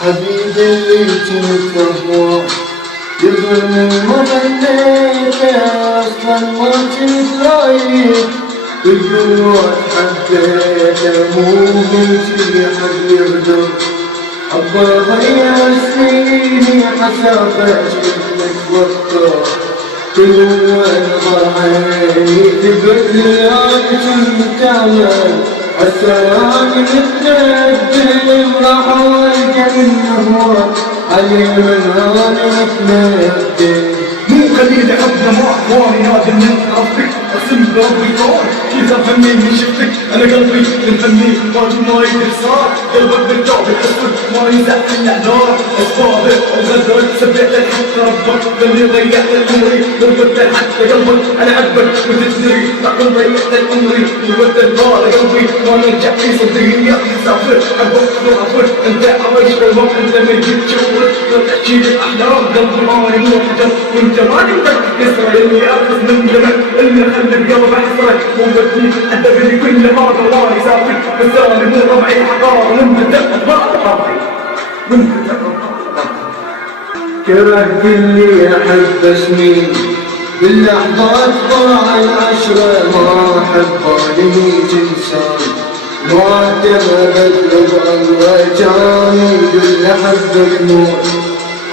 حبيبي اللي كنت أهواه يظن ما خليته أصلاً ما كنت رايد كل وقت حبيته مو من شي حد يرضى أبا ضيع سنيني حسافة شفتك وقتها كل وين عيني تبكي أنا كنت أعمل عساني متندم راح ألقى النهار علي من أنا متندم مو قليل حبنا مع اخواني نادم من ربك اقسم بربي طار كيف افهمني من شفتك انا قلبي منهني واجب ما يدري صار قلبك بالجوب الاسود ما ينزع الا نار اسبابك وغدرك سبيت الحق ربك لاني ضيعت عمري ضربت حتى قلبك انا عبك وتجري لكن ضيعت عمري ضربت النار قلبي ما نرجع في صدري يا مسافر حبك وعفر انت عايش بالوقت انت ما جيت تشوف تحكي لي الاحلام قلبي ما يروح جنب وانت ما تقدر تكسر اللي اخذ من دمك اللي خلي بقلب احسرك وبديك ادبني كل هذا واني سافر بس انا مو ربعي حقار من بدأت ما اطلعي من بدأت كرهت اللي احب سنين باللحظات ضاع العشرة ما احباني انسان ما اعتمدت رضا وجاني كل حبك موت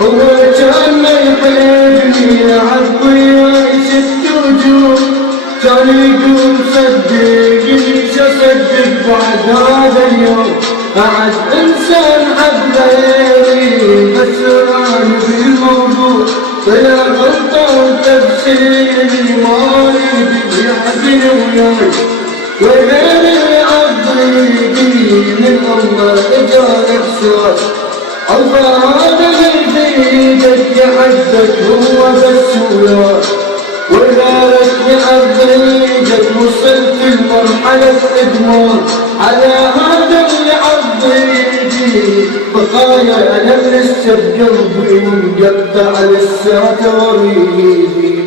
هو كان ما يحبني يلعب وياي ست وجوه كان يقول صدقني شصدق بعد هذا اليوم بعد انسان حب غيري بس انا بالموضوع طلع غلطان تفسيري ما يدري يحزن وياي وغيري عضيتي من الله اجاني احساس الله هذا من بيدك يحبك هو بس وياك وغيرك يعضيدك وصلت لمرحلة إدمان على هذا اللي عضيدي بقايا أنا لسه بقلبي ومقطع لسه توريدي